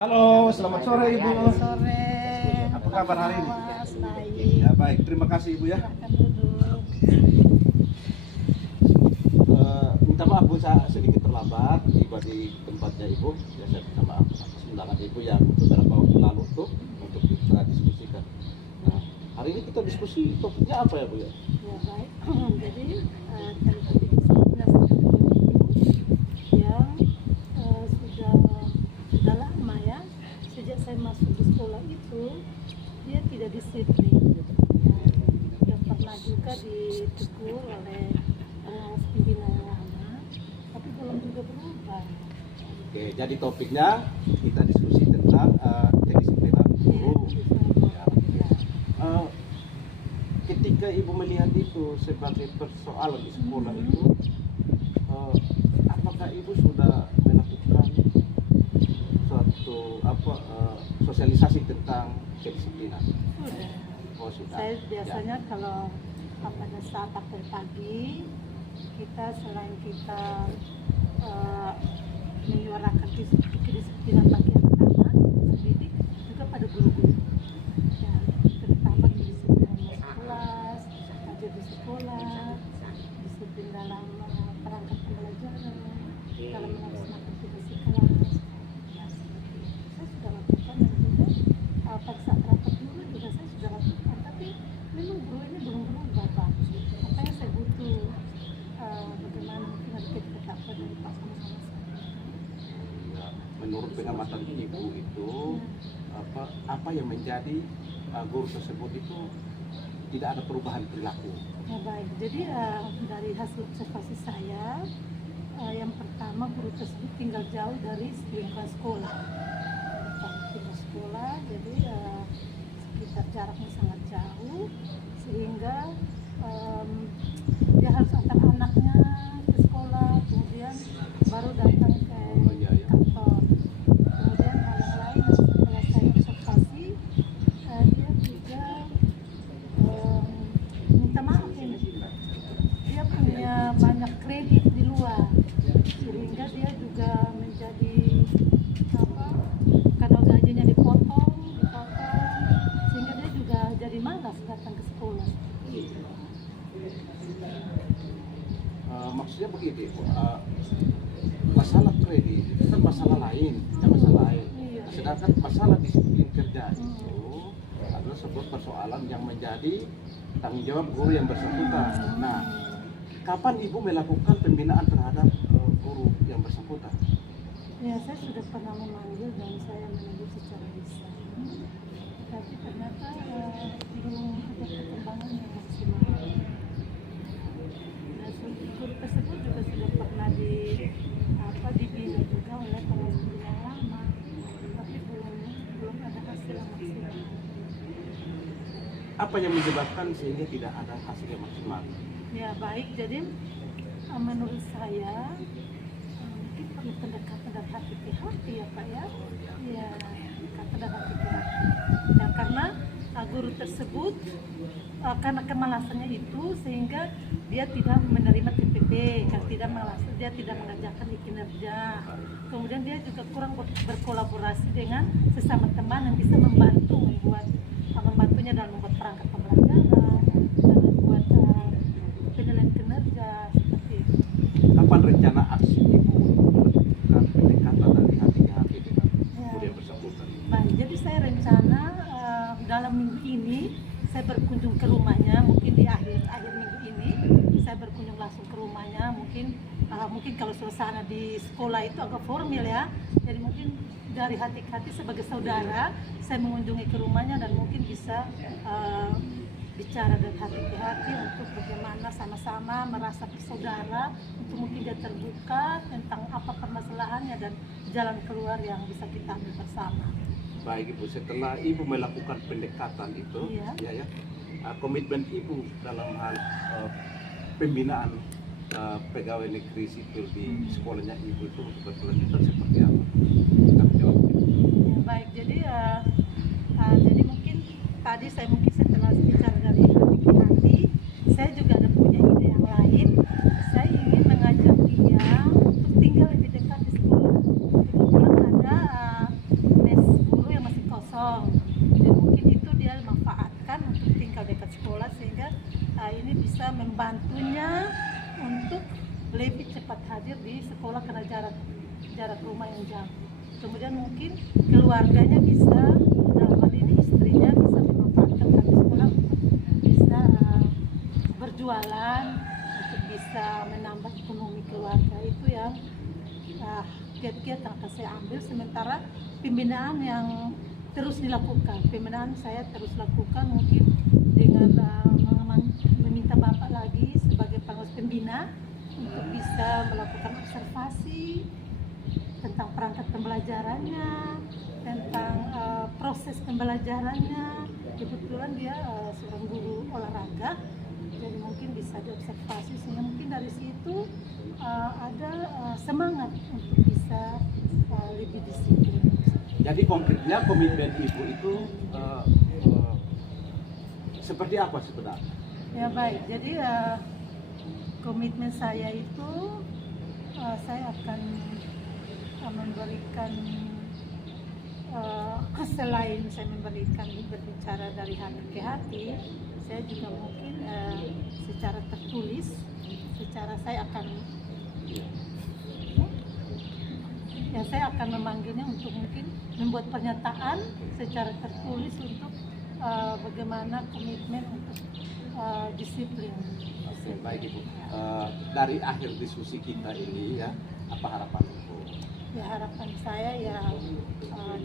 Halo, selamat sore Ibu. Selamat sore. Apa kabar hari ini? Mas, baik. Ya baik, terima kasih Ibu ya. Silakan duduk. Minta maaf Bu, saya sedikit terlambat tiba di tempatnya Ibu. Ya, saya minta maaf atas undangan Ibu yang beberapa waktu lalu tuh untuk kita diskusikan. Nah, hari ini kita diskusi topiknya apa ya Bu ya? Ya baik. Jadi tadi topik yang sudah lama ya. Sejak saya masuk di sekolah itu dia tidak disiplin. Yang pernah juga ditegur oleh pengawas pimpinan yang lama, tapi belum juga berubah. Oke, jadi topiknya kita diskusi tentang kedisiplinan guru. Eh, ketika Ibu melihat itu sebagai persoalan di sekolah itu, apakah Ibu sudah melakukan suatu sosialisasi tentang kedisiplinan? Sudah. Oh sudah. Saya Ya. biasanya kalau pada saat apel pagi, kita selain kita menyuarakan kedisiplinan bagi anak-anak pendidik, juga pada guru-guru. Ya, terutama disiplin masuk kelas, belajar di sekolah, disiplin dalam perangkat pembelajaran, dalam melaksanakan tugas di kelas. Ya, seperti itu. Saya sudah lakukan dan juga pada saat rapat guru juga saya sudah lakukan, tapi memang guru ini belum berubah Pak. Makanya saya butuh bagaimana mungkin ada ketetapan dari Pak sama-sama saya. Ya, menurut pengamatan Ibu itu apa yang menjadi guru tersebut itu tidak ada perubahan perilaku. Ya baik, jadi dari hasil observasi saya, yang pertama guru tersebut tinggal jauh dari lingkungan sekolah. Tinggal sekolah, jadi sekitar jaraknya sangat jauh, sehingga dia harus antar anaknya ke sekolah, kemudian baru datang ke kantor. Kemudian hal yang lain setelah saya observasi, dia juga minta maaf ini. Dia punya banyak kredit di luar, sehingga dia juga menjadi kadang gajinya dipotong, sehingga dia juga jadi malas datang ke sekolah. Maksudnya begitu Ibu, masalah kredit itu kan masalah lain, Iya. sedangkan masalah disiplin kerja itu adalah sebuah persoalan yang menjadi tanggung jawab guru yang bersangkutan. Nah, kapan Ibu melakukan pembinaan terhadap guru yang bersangkutan? Ya, saya sudah pernah memanggil dan saya menegur secara lisan, tapi ternyata belum ada perkembangan yang maksimal. Nah, guru tersebut juga sudah pernah dibina juga oleh pengawas yang lama, tapi belum ada hasil yang maksimal. Apa yang menyebabkan sehingga tidak ada hasil yang maksimal? Ya baik, jadi menurut saya mungkin perlu pendekatan dan hati-hati ya Pak ya. Ya, pendekatan dan hati-hati. Ya, karena guru tersebut karena kemalasannya itu sehingga dia tidak menerima TPP, dia tidak mengerjakan di kinerja. Kemudian dia juga kurang berkolaborasi dengan sesama teman yang bisa membantunya dalam membuat perangkat pembelajaran, dalam membuat penilaian kinerja seperti itu. Kapan rencana aksi Ibu melakukan pendekatan dari hati-hati dengan guru yang bersangkutan? Baik, jadi saya rencana dalam minggu ini saya berkunjung ke rumahnya, mungkin di akhir minggu ini saya berkunjung langsung ke rumahnya. Mungkin kalau suasana di sekolah itu agak formal ya, jadi mungkin dari hati-hati sebagai saudara saya mengunjungi ke rumahnya dan mungkin bisa bicara dari hati-hati untuk bagaimana sama-sama merasa bersaudara, untuk mungkin dia terbuka tentang apa permasalahannya dan jalan keluar yang bisa kita ambil bersama. Baik Ibu, setelah Ibu melakukan pendekatan itu, Iya. komitmen Ibu dalam hal pembinaan pegawai negeri sipil di sekolahnya Ibu itu berkelanjutan seperti apa? Tanggung jawab Ibu. Ya, baik, jadi jadi mungkin tadi saya setelah bicara dari hati-hati, saya juga ada punya ide yang lain. Saya ingin mengajak dia untuk tinggal lebih dekat di sekolah. Kebetulan ada kosong. Dan mungkin itu dia manfaatkan untuk tinggal dekat sekolah sehingga ini bisa membantunya untuk lebih cepat hadir di sekolah karena jarak rumah yang jauh. Kemudian mungkin keluarganya bisa, dalam hal ini istrinya bisa memanfaatkan kami sekolah untuk bisa berjualan, untuk bisa menambah ekonomi keluarga. Itu yang kiat-kiat yang akan saya ambil, sementara pembinaan yang terus dilakukan. Pembinaan saya terus lakukan mungkin dengan meminta Bapak lagi sebagai pengawas pembina untuk bisa melakukan observasi tentang perangkat pembelajarannya, tentang proses pembelajarannya. Kebetulan dia seorang guru olahraga, jadi mungkin bisa diobservasi sehingga mungkin dari situ ada semangat untuk bisa lebih disiplin. Jadi konkretnya komitmen ibu itu seperti apa sebenarnya? Ya baik, jadi komitmen saya itu saya akan memberikan selain saya memberikan berbicara dari hati ke hati, saya juga mungkin secara tertulis, saya akan memanggilnya untuk mungkin membuat pernyataan secara tertulis untuk bagaimana komitmen untuk disiplin. Oke, baik Ibu. Dari akhir diskusi kita ini ya, apa harapan Ibu? Ya harapan saya ya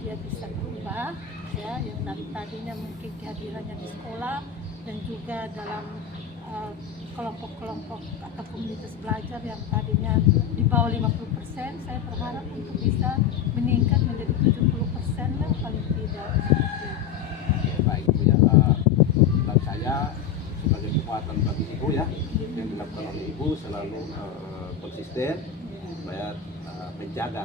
dia bisa berubah ya, yang dari tadinya mungkin kehadirannya di sekolah dan juga dalam kelompok-kelompok atau komunitas belajar yang tadinya di bawah 50%, saya berharap untuk bisa meningkat menjadi 70% lah paling tidak. Baik Ibu ya, dan saya sebagai kekuatan bagi Ibu ya, yang dilakukan oleh Ibu selalu konsisten supaya menjaga